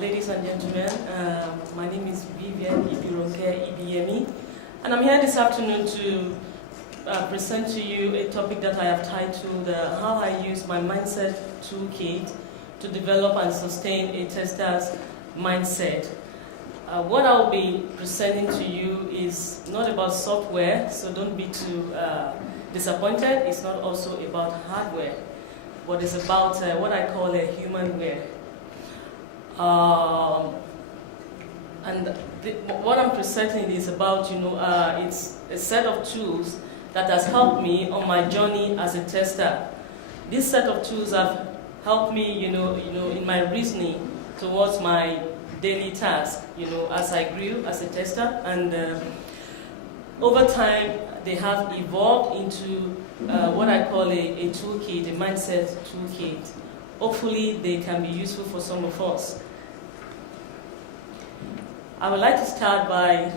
ladies and gentlemen. My name is Vivien, Ibironke, Ibiyemi, and I'm here this afternoon to present to you a topic that I have titled How I Use My Mindset Toolkit to Develop and Sustain a Tester's Mindset. What I'll be presenting to you is not about software, so don't be too disappointed. It's not also about hardware, but it's about what I call a humanware. What I'm presenting is about, it's a set of tools that has helped me on my journey as a tester. This set of tools have helped me, in my reasoning towards my daily task, as I grew as a tester, and over time they have evolved into what I call a toolkit, a mindset toolkit. Hopefully they can be useful for some of us. I would like to start by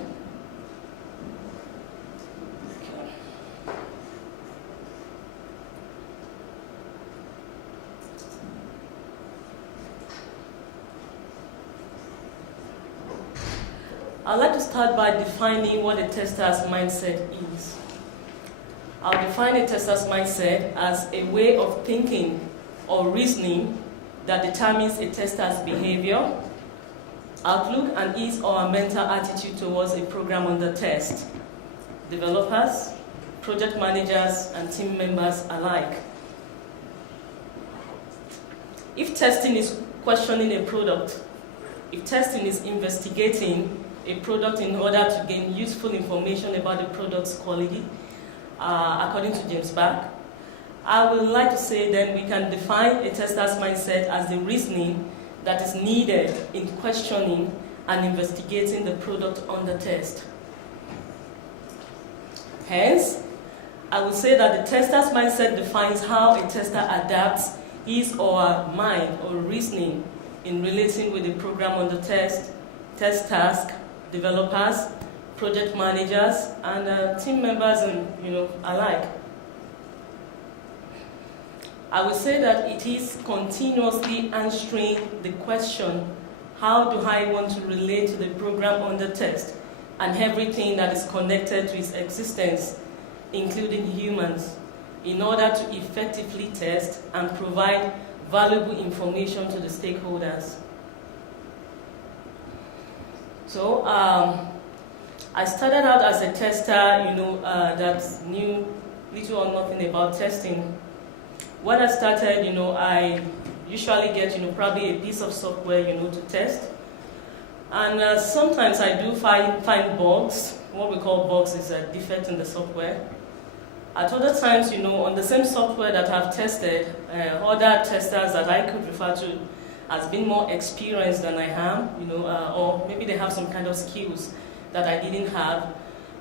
defining what a tester's mindset is. I'll define a tester's mindset as a way of thinking or reasoning that determines a tester's behavior, outlook, and his or her mental attitude towards a program under test. Developers, project managers, and team members alike. If testing is questioning a product, if testing is investigating a product in order to gain useful information about the product's quality, according to James Back, I would like to say then we can define a tester's mindset as the reasoning that is needed in questioning and investigating the product under test. Hence, I would say that the tester's mindset defines how a tester adapts his or her mind or reasoning in relating with the program under test, test task, developers, project managers, and team members, and alike. I would say that it is continuously answering the question, how do I want to relate to the program under test and everything that is connected to its existence, including humans, in order to effectively test and provide valuable information to the stakeholders. So I started out as a tester, that knew little or nothing about testing. When I started, I usually get, probably a piece of software, to test. And sometimes I do find bugs. What we call bugs is a defect in the software. At other times, on the same software that I've tested, other testers that I could refer to as being more experienced than I am, or maybe they have some kind of skills that I didn't have,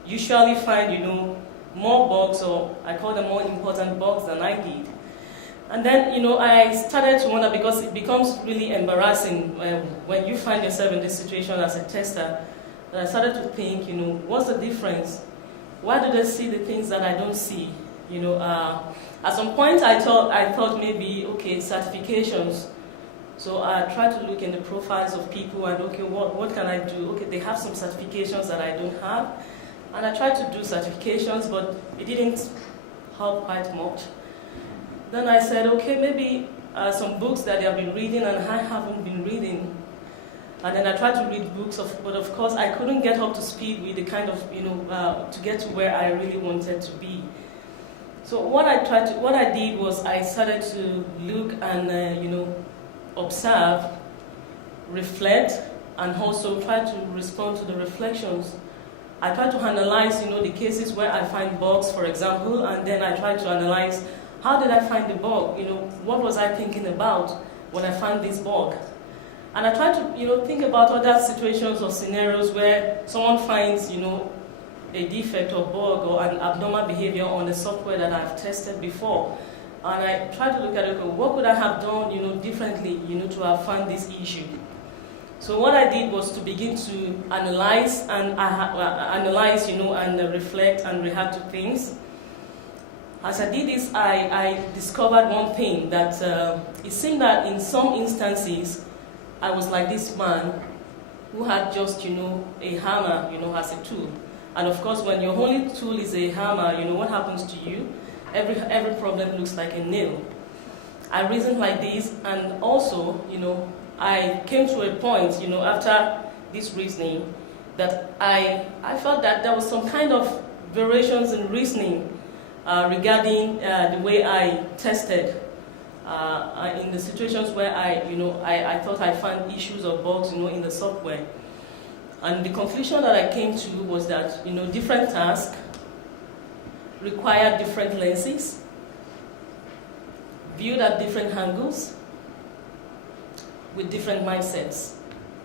usually find, more bugs, or I call them more important bugs than I did. And then, I started to wonder, because it becomes really embarrassing when you find yourself in this situation as a tester. And I started to think, what's the difference? Why do they see the things that I don't see? At some point I thought maybe, okay, certifications. So I tried to look in the profiles of people and, okay, what can I do? Okay, they have some certifications that I don't have. And I tried to do certifications, but it didn't help quite much. Then I said, okay, maybe some books that they have been reading and I haven't been reading. And then I tried to read books, but of course I couldn't get up to speed with the kind of, to get to where I really wanted to be. So what I did was I started to look and, observe, reflect, and also try to respond to the reflections. I try to analyze, the cases where I find bugs, for example, and then I try to analyze, how did I find the bug? What was I thinking about when I found this bug? And I try to, think about other situations or scenarios where someone finds, a defect or bug or an abnormal behavior on the software that I've tested before. And I try to look at it, what could I have done, differently, to have found this issue. So what I did was to begin to analyze and and reflect and react to things. As I did this, I discovered one thing, that it seemed that in some instances, I was like this man who had just, a hammer, as a tool. And of course, when your only tool is a hammer, what happens to you? Every problem looks like a nail. I reasoned like this, and also, I came to a point, after this reasoning, that I felt that there was some kind of variations in reasoning regarding the way I tested in the situations where I thought I found issues or bugs, in the software. And the conclusion that I came to was that, different tasks require different lenses, viewed at different angles, with different mindsets.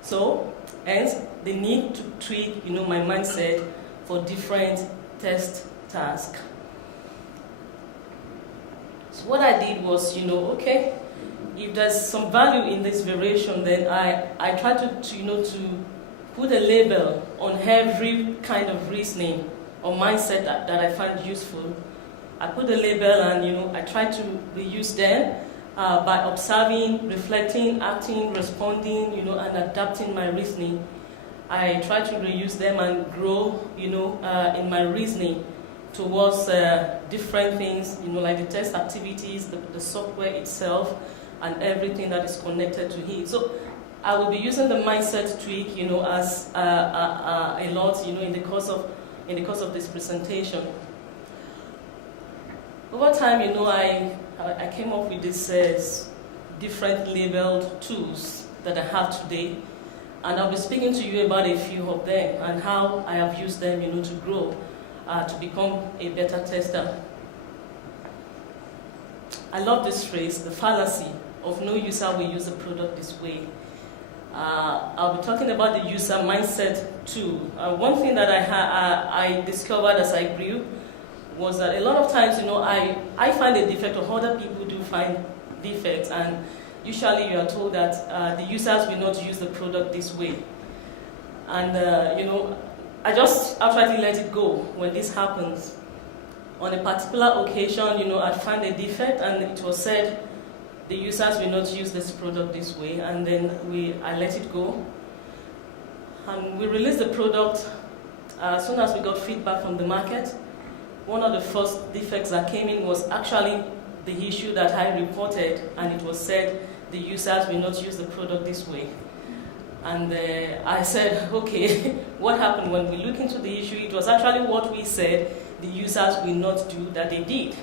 So, hence, the need to tweak, my mindset for different test tasks. So what I did was, okay, if there's some value in this variation, then I try to put a label on every kind of reasoning or mindset that I find useful. I put a label and, I try to reuse them by observing, reflecting, acting, responding, and adapting my reasoning. I try to reuse them and grow, in my reasoning towards different things, like the test activities, the software itself, and everything that is connected to it. So I will be using the mindset tweak, as a lot, in the course of this presentation. Over time, I came up with these different labeled tools that I have today, and I'll be speaking to you about a few of them and how I have used them, to grow, to become a better tester. I love this phrase, the fallacy of no user will use the product this way. I'll be talking about the user mindset tool. One thing that I discovered as I grew was that a lot of times, I find a defect, or other people do find defects, and usually you are told that the users will not use the product this way. And, I just outrightly let it go when this happens. On a particular occasion, I found a defect, and it was said the users will not use this product this way, and then I let it go. And we released the product as soon as we got feedback from the market. One of the first defects that came in was actually the issue that I reported, and it was said the users will not use the product this way. And I said, okay, what happened? When we look into the issue, it was actually what we said the users will not do that they did.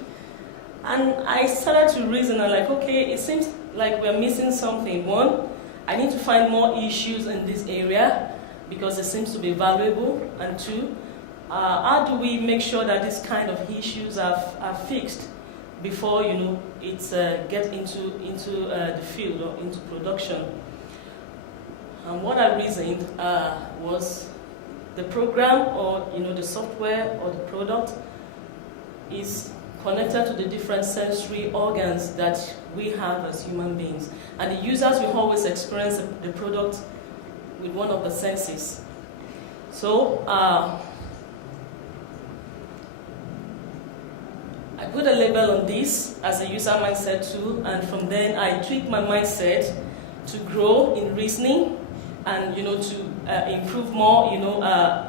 And I started to reason, and like, okay, it seems like we're missing something. One, I need to find more issues in this area because it seems to be valuable. And two, how do we make sure that this kind of issues are fixed before it gets into the field or into production? And what I reasoned was the program or the software or the product is connected to the different sensory organs that we have as human beings. And the users will always experience the product with one of the senses. So I put a label on this as a user mindset tool, and from then I tweak my mindset to grow in reasoning and to improve more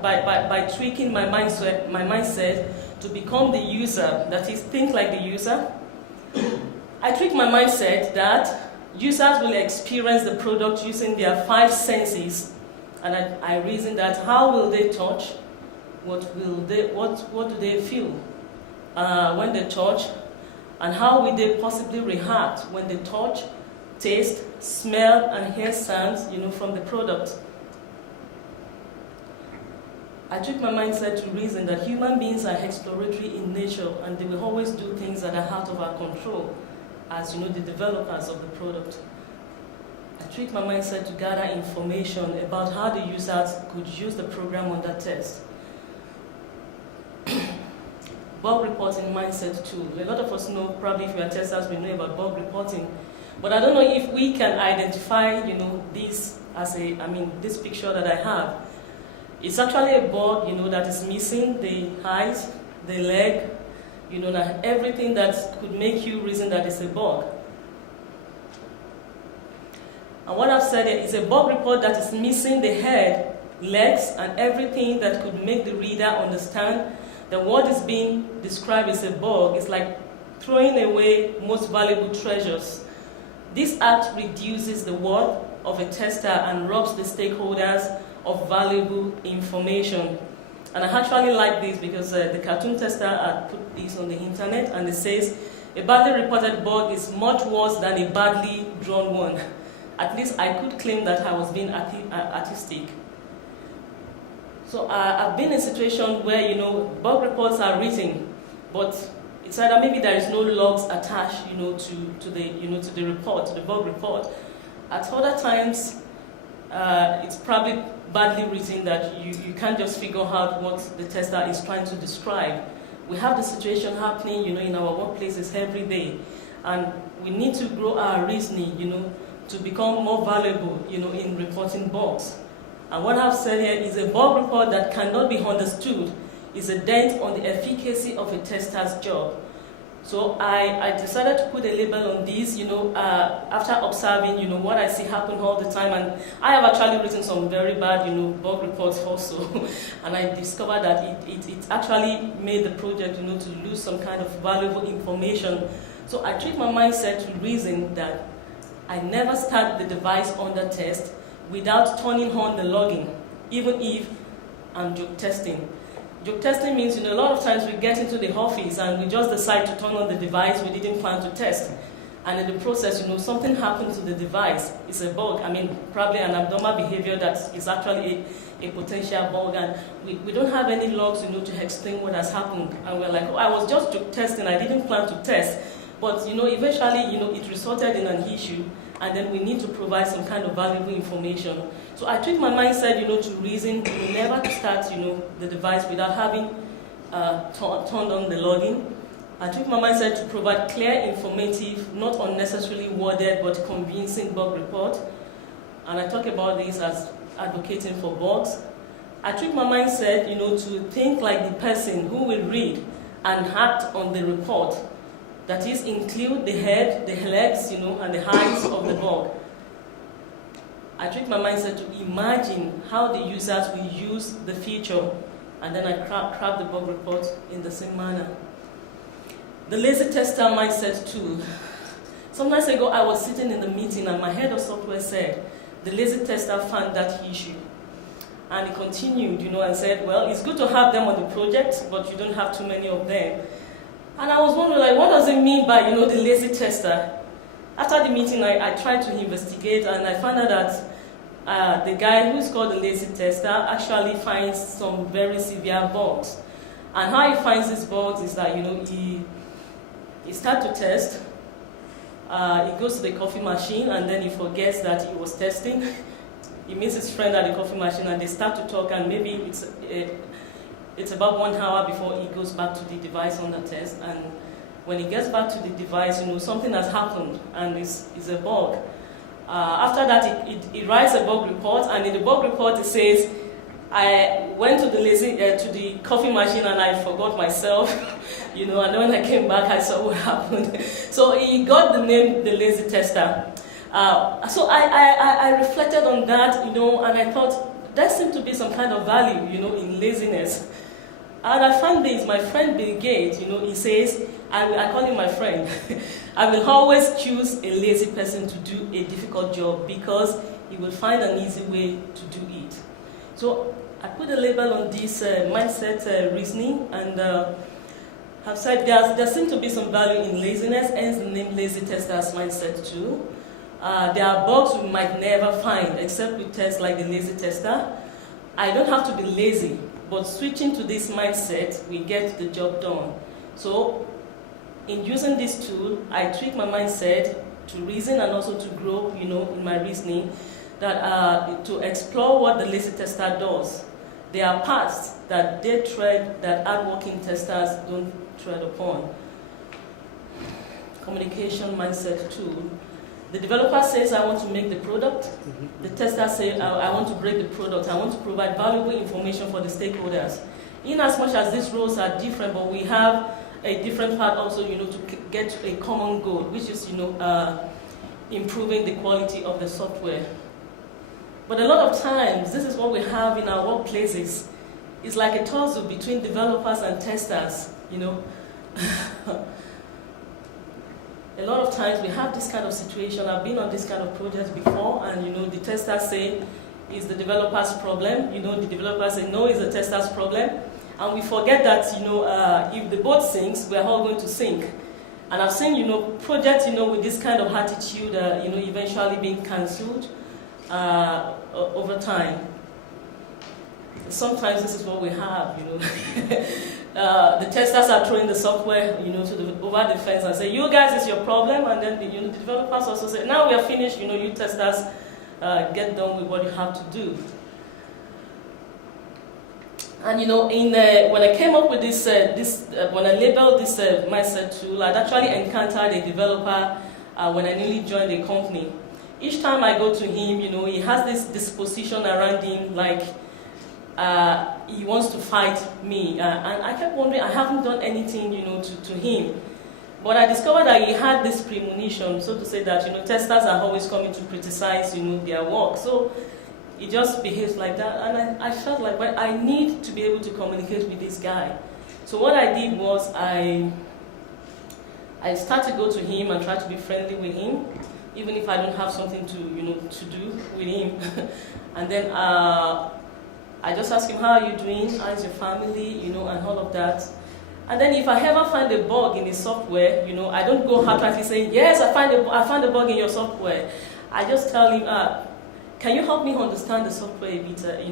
by tweaking my mindset to become the user, that is, think like the user. I tweak my mindset that users will experience the product using their 5 senses, and I reason that how will they touch, what do they feel when they touch, and how will they possibly react when they touch, taste, smell, and hear sounds from the product. I took my mindset to reason that human beings are exploratory in nature, and they will always do things that are out of our control as the developers of the product. I tweaked my mindset to gather information about how the users could use the program under test. Bug reporting mindset tool. A lot of us know, probably if you are testers, we know about bug reporting. But I don't know if we can identify, this as this picture that I have. It's actually a bug, that is missing the eyes, the leg, everything that could make you reason that it's a bug. And what I've said is a bug report that is missing the head, legs, and everything that could make the reader understand that what is being described as a bug is like throwing away most valuable treasures. This act reduces the worth of a tester and robs the stakeholders of valuable information. And I actually like this because the cartoon tester had put this on the internet, and it says, a badly reported bug is much worse than a badly drawn one. At least I could claim that I was being artistic. So I've been in a situation where, bug reports are written, but it's either maybe there is no logs attached, to the report, to the bug report. At other times, it's probably badly written that you can't just figure out what the tester is trying to describe. We have the situation happening, in our workplaces every day, and we need to grow our reasoning, to become more valuable, in reporting bugs. And what I've said here is a bug report that cannot be understood is a dent on the efficacy of a tester's job. So I decided to put a label on this, after observing, what I see happen all the time. And I have actually written some very bad, bug reports also. And I discovered that it actually made the project, to lose some kind of valuable information. So I tricked my mindset to reason that I never start the device under test without turning on the logging, even if I'm joke testing. Joke testing means, a lot of times we get into the office and we just decide to turn on the device we didn't plan to test. And in the process, something happened to the device. It's a bug. Probably an abnormal behavior that is actually a potential bug. And we don't have any logs, to explain what has happened. And we're like, oh, I was just joke testing. I didn't plan to test. But, eventually, it resulted in an issue. And then we need to provide some kind of valuable information. So I tricked my mindset, to reason, never to start, the device without having turned on the logging. I tricked my mindset to provide clear, informative, not unnecessarily worded, but convincing bug report. And I talk about this as advocating for bugs. I tricked my mindset, to think like the person who will read and act on the report. That is, include the head, the legs, and the eyes of the bug. I trick my mindset to imagine how the users will use the feature, and then I craft the bug report in the same manner. The lazy tester mindset too. Some time ago, I was sitting in the meeting, and my head of software said, the lazy tester found that issue. And he continued, and said, well, it's good to have them on the project, but you don't have too many of them. And I was wondering, what does it mean by, the lazy tester? After the meeting, I tried to investigate, and I found out that the guy who's called the lazy tester actually finds some very severe bugs. And how he finds these bugs is that, he starts to test, he goes to the coffee machine, and then he forgets that he was testing. He meets his friend at the coffee machine, and they start to talk, and maybe it's about 1 hour before he goes back to the device on the test. And when he gets back to the device, something has happened, and it's a bug. After that, he writes a bug report, and in the bug report it says, I went to the coffee machine and I forgot myself, and then when I came back, I saw what happened. So he got the name the lazy tester. So I reflected on that, and I thought there seemed to be some kind of value, in laziness. And I found this, my friend Bill Gates, he says, I call him my friend, I will always choose a lazy person to do a difficult job because he will find an easy way to do it. So I put a label on this mindset reasoning, and have said there seems to be some value in laziness, hence the name lazy testers mindset too. There are bugs we might never find except with tests like the lazy tester. I don't have to be lazy, but switching to this mindset, we get the job done. So in using this tool, I trick my mindset to reason and also to grow, in my reasoning, that to explore what the lazy tester does. There are paths that they tread that hardworking testers don't tread upon. Communication mindset tool. The developer says, I want to make the product. Mm-hmm. The tester says, I want to break the product. I want to provide valuable information for the stakeholders. In as much as these roles are different, but we have a different part also, to get to a common goal, which is, improving the quality of the software. But a lot of times, this is what we have in our workplaces. It's like a tussle between developers and testers, you know. A lot of times we have this kind of situation. I've been on this kind of project before, and you know, the testers say it's the developer's problem. You know, the developers say no, it's the tester's problem. And we forget that, you know, if the boat sinks, we're all going to sink. And I've seen, you know, projects, you know, with this kind of attitude, you know, eventually being cancelled over time. Sometimes this is what we have, you know. The testers are throwing the software, you know, over the fence and say, you guys, it's your problem. And then the developers also say, now we are finished, you know, you testers, get done with what you have to do. And you know, when I came up with this, when I labeled this mindset tool, I'd actually encountered a developer when I newly joined the company. Each time I go to him, you know, he has this disposition around him, like he wants to fight me. And I kept wondering, I haven't done anything, you know, to him. But I discovered that he had this premonition, so to say, that, you know, testers are always coming to criticize, you know, their work. So he just behaves like that, and I felt like, well, I need to be able to communicate with this guy. So what I did was I started to go to him and try to be friendly with him, even if I don't have something to, you know, to do with him. And then I just ask him, how are you doing? How's your family? You know, and all of that. And then if I ever find a bug in his software, you know, I don't go half-heartedly saying, yes, I found a bug in your software. I just tell him, can you help me understand the software a bit? I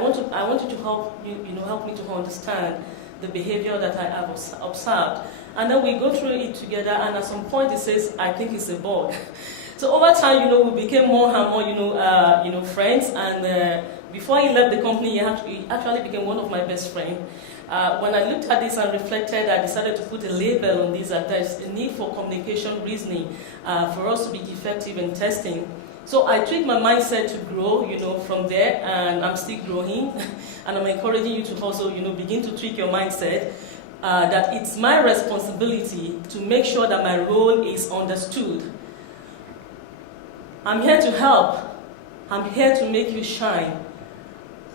want you to help me to understand the behavior that I have observed. And then we go through it together, and at some point it says, I think it's a bug. So over time, you know, we became more and more, you know, friends. And before he left the company, he actually became one of my best friends. When I looked at this and reflected, I decided to put a label on this, that there's a need for communication reasoning for us to be effective in testing. So I tweaked my mindset to grow, you know, from there, and I'm still growing. And I'm encouraging you to also, you know, begin to tweak your mindset, that it's my responsibility to make sure that my role is understood. I'm here to help. I'm here to make you shine.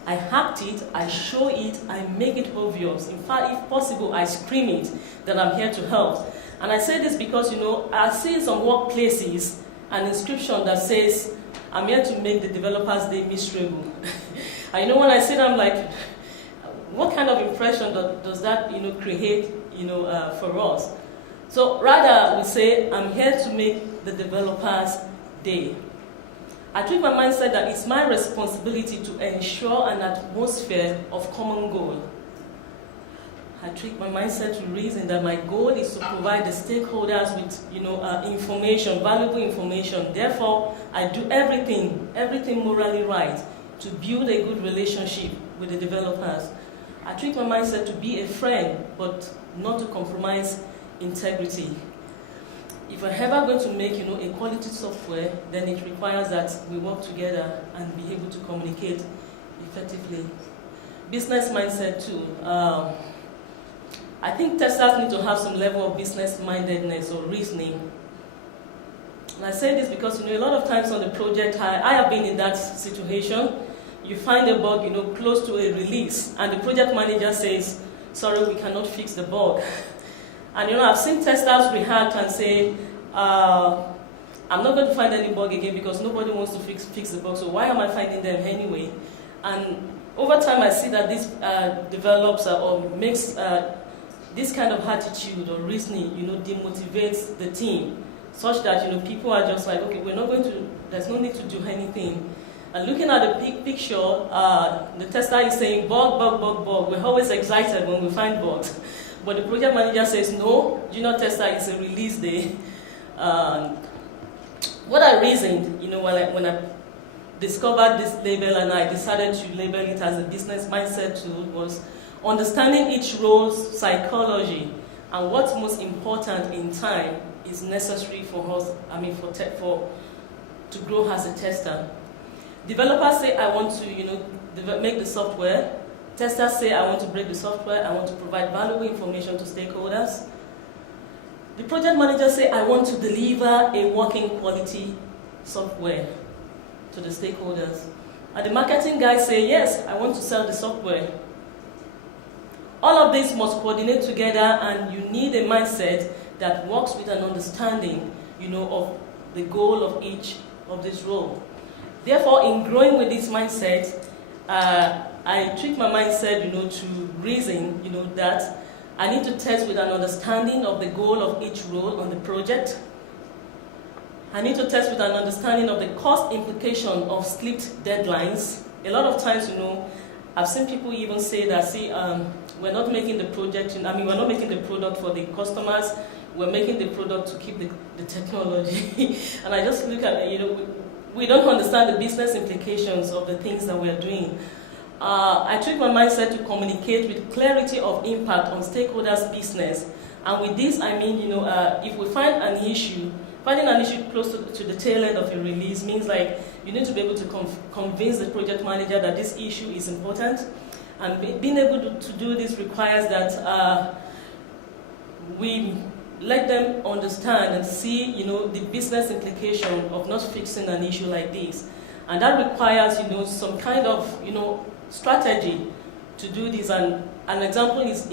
I act it, I show it, I make it obvious. In fact, if possible, I scream it that I'm here to help. And I say this because, you know, I see some workplaces an inscription that says, I'm here to make the developer's day miserable. And you know, when I say that, I'm like, what kind of impression does that, you know, create, you know, for us? So rather, we say, I'm here to make the developer's day. I took my mindset that it's my responsibility to ensure an atmosphere of common goal. I tweaked my mindset to reason that my goal is to provide the stakeholders with, you know, information, valuable information. Therefore, I do everything morally right to build a good relationship with the developers. I tweaked my mindset to be a friend, but not to compromise integrity. If we're ever going to make, you know, a quality software, then it requires that we work together and be able to communicate effectively. Business mindset too. I think testers need to have some level of business-mindedness or reasoning. And I say this because, you know, a lot of times on the project, I have been in that situation. You find a bug, you know, close to a release, and the project manager says, sorry, we cannot fix the bug. And, you know, I've seen testers react and say, I'm not going to find any bug again because nobody wants to fix the bug, so why am I finding them anyway? And over time, I see that this develops or makes this kind of attitude or reasoning, you know, demotivates the team, such that, you know, people are just like, okay, there's no need to do anything. And looking at the big picture, the tester is saying, bug, bug, bug, bug. We're always excited when we find bugs. But the project manager says, no, junior tester is a release day. What I reasoned, you know, when I discovered this label and I decided to label it as a business mindset tool, was understanding each role's psychology and what's most important in time is necessary for us, to grow as a tester. Developers say, I want to, you know, make the software. Testers say, I want to break the software. I want to provide valuable information to stakeholders. The project manager say, I want to deliver a working quality software to the stakeholders. And the marketing guy say, yes, I want to sell the software. All of this must coordinate together, and you need a mindset that works with an understanding, of the goal of each of this role. Therefore, in growing with this mindset, I treat my mindset, to reason, that I need to test with an understanding of the goal of each role on the project. I need to test with an understanding of the cost implication of slipped deadlines. A lot of times, I've seen people even say that, we're not making the project, we're not making the product for the customers, we're making the product to keep the technology. And I just look at, we don't understand the business implications of the things that we're doing. I treat my mindset to communicate with clarity of impact on stakeholders' business. And with this, I mean, if we find an issue, finding an issue close to the tail end of a release means like you need to be able to convince the project manager that this issue is important. And being able to do this requires that we let them understand and see, the business implication of not fixing an issue like this. And that requires, some kind of, strategy to do this. And an example is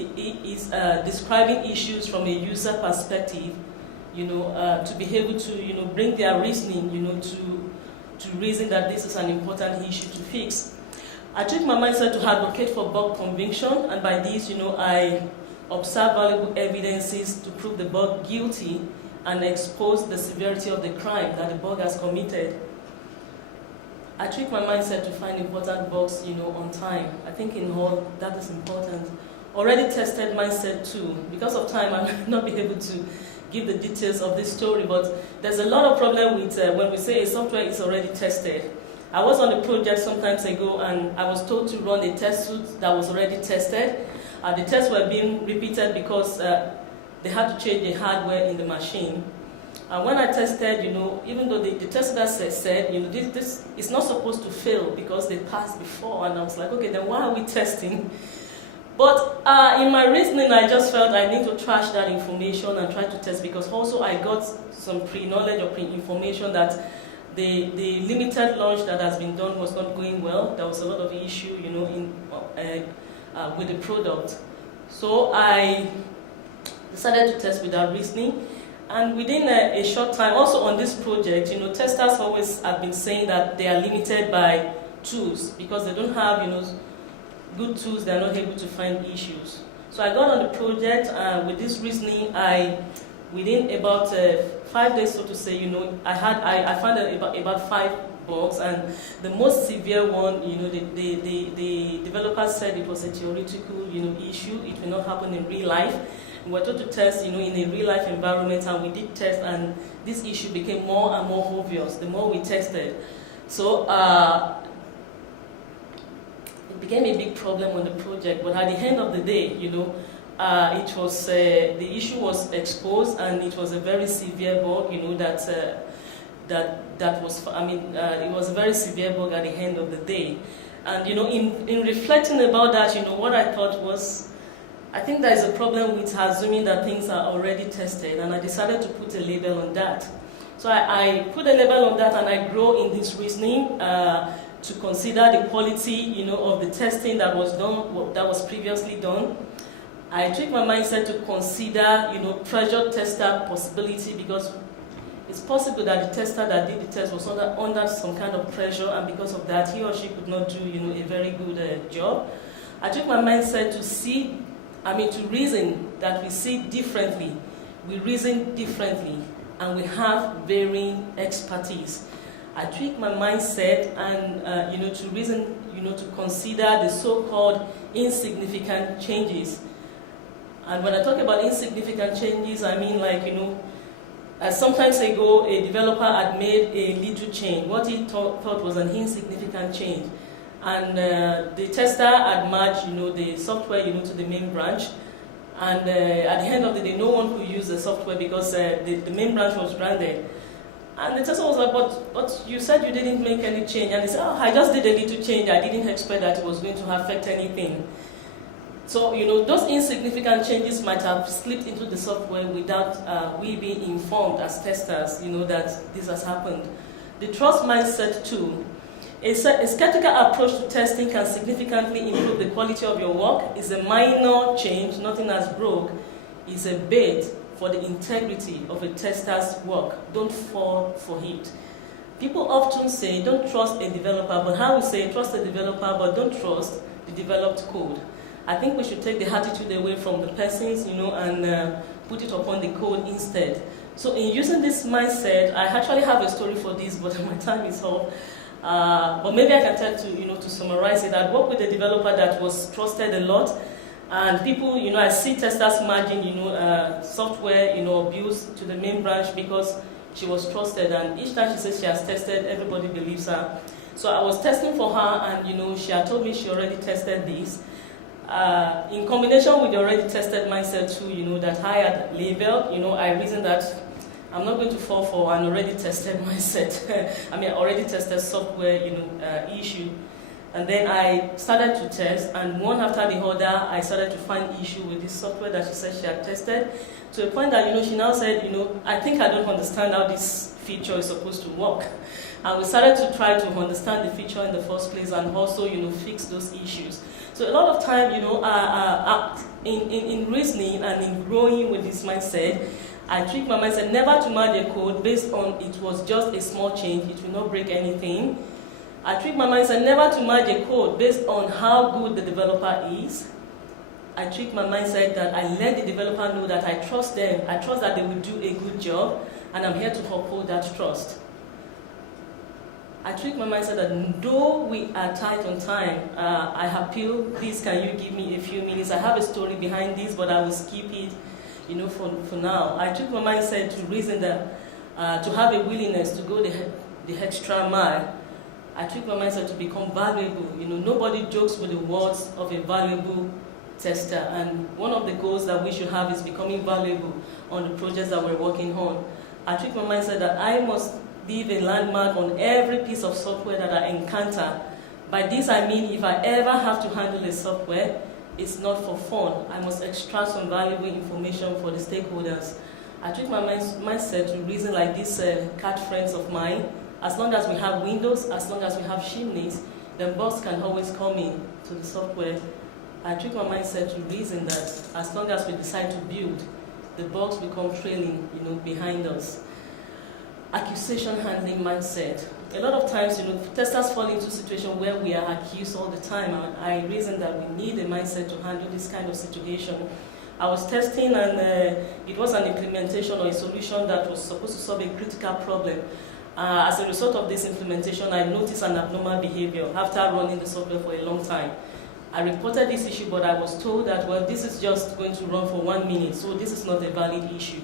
describing issues from a user perspective, to be able to, bring their reasoning, to reason that this is an important issue to fix. I treat my mindset to advocate for bug conviction, and by this, I observe valuable evidences to prove the bug guilty and expose the severity of the crime that the bug has committed. I treat my mindset to find important bugs, on time. I think in all, that is important. Already tested mindset too. Because of time, I might not be able to give the details of this story, but there's a lot of problem with when we say a software is already tested. I was on a project some time ago, and I was told to run a test suite that was already tested. The tests were being repeated because they had to change the hardware in the machine. And when I tested, even though the tester said, this is not supposed to fail because they passed before, and I was like, okay, then why are we testing? But in my reasoning, I just felt I need to trash that information and try to test, because also I got some pre-knowledge or pre-information that the limited launch that has been done was not going well. There was a lot of issue, with the product. So I decided to test without reasoning. And within a short time, also on this project, testers always have been saying that they are limited by tools because they don't have, good tools. They are not able to find issues. So I got on the project with this reasoning. Within about 5 days, so to say, I found about 5 bugs, and the most severe one, the developers said it was a theoretical, issue. It will not happen in real life. We were told to test, in a real-life environment, and we did test, and this issue became more and more obvious the more we tested. So it became a big problem on the project. But at the end of the day, it was the issue was exposed, and it was a very severe bug. That was. It was a very severe bug at the end of the day. And in reflecting about that, what I thought was, I think there is a problem with assuming that things are already tested, and I decided to put a label on that. So I put a label on that, and I grow in this reasoning to consider the quality, of the testing that was done, that was previously done. I trick my mindset to consider, pressure tester possibility, because it's possible that the tester that did the test was under some kind of pressure, and because of that, he or she could not do, a very good job. I trick my mindset to reason that we see differently, we reason differently, and we have varying expertise. I tweak my mindset and to reason, to consider the so-called insignificant changes. And when I talk about insignificant changes, I mean sometimes ago a developer had made a little change, what he thought was an insignificant change. And the tester had merged, the software, to the main branch. And at the end of the day, no one could use the software because the main branch was branded. And the tester was like, but you said you didn't make any change. And he said, I just did a little change. I didn't expect that it was going to affect anything. So, those insignificant changes might have slipped into the software without we being informed as testers, that this has happened. The trust mindset too. A skeptical approach to testing can significantly improve the quality of your work. It's a minor change, nothing has broke. It's a bait for the integrity of a tester's work. Don't fall for it. People often say, don't trust a developer, but how we say, trust a developer, but don't trust the developed code. I think we should take the attitude away from the persons, and put it upon the code instead. So in using this mindset, I actually have a story for this, but my time is up. But maybe I can tell to summarize it. I worked with a developer that was trusted a lot, and people, I see testers merging, software, abuse to the main branch because she was trusted, and each time she says she has tested, everybody believes her. So I was testing for her, and she had told me she already tested this. In combination with the already tested mindset too, that I had labeled, I reasoned that I'm not going to fall for an already tested mindset. Already tested software, issue. And then I started to test, and one after the other, I started to find issue with this software that she said she had tested, to a point that, she now said, I think I don't understand how this feature is supposed to work. And we started to try to understand the feature in the first place and also, fix those issues. So a lot of time, in reasoning and in growing with this mindset, I trick my mindset never to merge a code based on it was just a small change, it will not break anything. I trick my mindset never to merge a code based on how good the developer is. I trick my mindset that I let the developer know that I trust them, I trust that they will do a good job, and I'm here to uphold that trust. I trick my mindset that though we are tight on time, I appeal, please can you give me a few minutes? I have a story behind this, but I will skip it, for now. I trick my mindset to reason that, to have a willingness to go the extra mile. I trick my mindset to become valuable. Nobody jokes with the words of a valuable tester, and one of the goals that we should have is becoming valuable on the projects that we're working on. I trick my mindset that I must leave a landmark on every piece of software that I encounter. By this I mean if I ever have to handle a software, it's not for fun. I must extract some valuable information for the stakeholders. I trick my mindset to reason like these cat friends of mine. As long as we have Windows, as long as we have chimneys, then bugs can always come in to the software. I trick my mindset to reason that as long as we decide to build, the bugs will come trailing, behind us. Accusation handling mindset. A lot of times, testers fall into a situation where we are accused all the time, and I reason that we need a mindset to handle this kind of situation. I was testing, and it was an implementation or a solution that was supposed to solve a critical problem. As a result of this implementation, I noticed an abnormal behavior after running the software for a long time. I reported this issue, but I was told that, well, this is just going to run for 1 minute, so this is not a valid issue.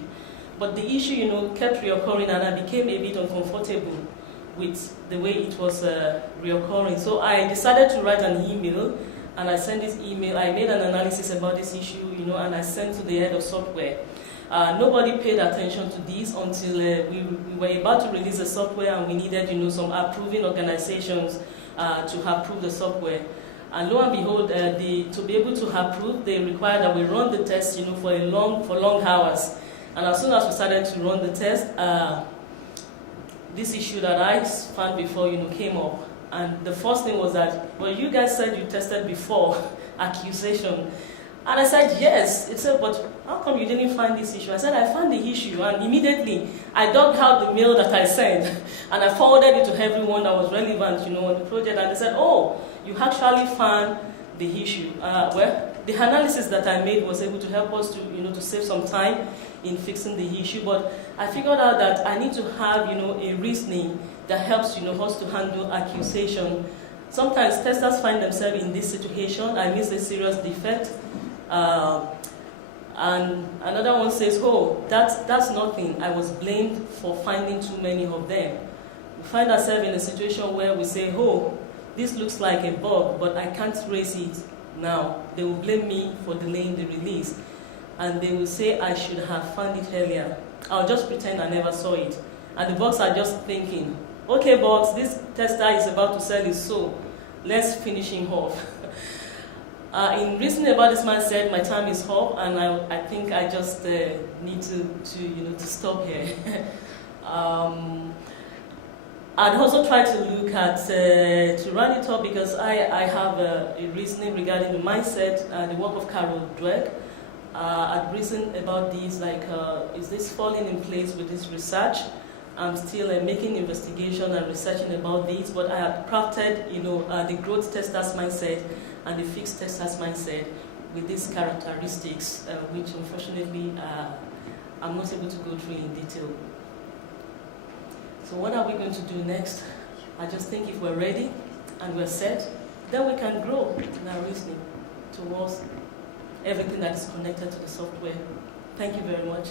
But the issue, kept reoccurring, and I became a bit uncomfortable with the way it was reoccurring. So I decided to write an email, and I sent this email. I made an analysis about this issue, and I sent to the head of software. Nobody paid attention to this until we were about to release the software, and we needed, some approving organizations to approve the software. And lo and behold, to be able to approve, they required that we run the test, for long hours. And as soon as we started to run the test, this issue that I found before, came up. And the first thing was that, well, you guys said you tested before, accusation. And I said, yes. It said, but how come you didn't find this issue? I said, I found the issue. And immediately, I dug out the mail that I sent. And I forwarded it to everyone that was relevant, on the project. And they said, oh, you actually found the issue. Well, the analysis that I made was able to help us to save some time in fixing the issue. But I figured out that I need to have, a reasoning that helps, us to handle accusation. Sometimes testers find themselves in this situation. I missed a serious defect. And another one says, oh, that's nothing. I was blamed for finding too many of them. We find ourselves in a situation where we say, oh, this looks like a bug, but I can't raise it now. They will blame me for delaying the release. And they will say I should have found it earlier. I'll just pretend I never saw it. And the bugs are just thinking, okay, bugs, this tester is about to sell his soul. Let's finish him off. In reasoning about this mindset, my time is up, and I think I just need to stop here. I'd also try to look at, to run it up, because I have a reasoning regarding the mindset, the work of Carol Dweck. I'd reasoned about these, like, is this falling in place with this research? I'm still making investigation and researching about these, but I have crafted, the growth testers mindset and the fixed testers mindset with these characteristics, which unfortunately I'm not able to go through in detail. So what are we going to do next? I just think if we're ready and we're set, then we can grow in our reasoning towards everything that is connected to the software. Thank you very much.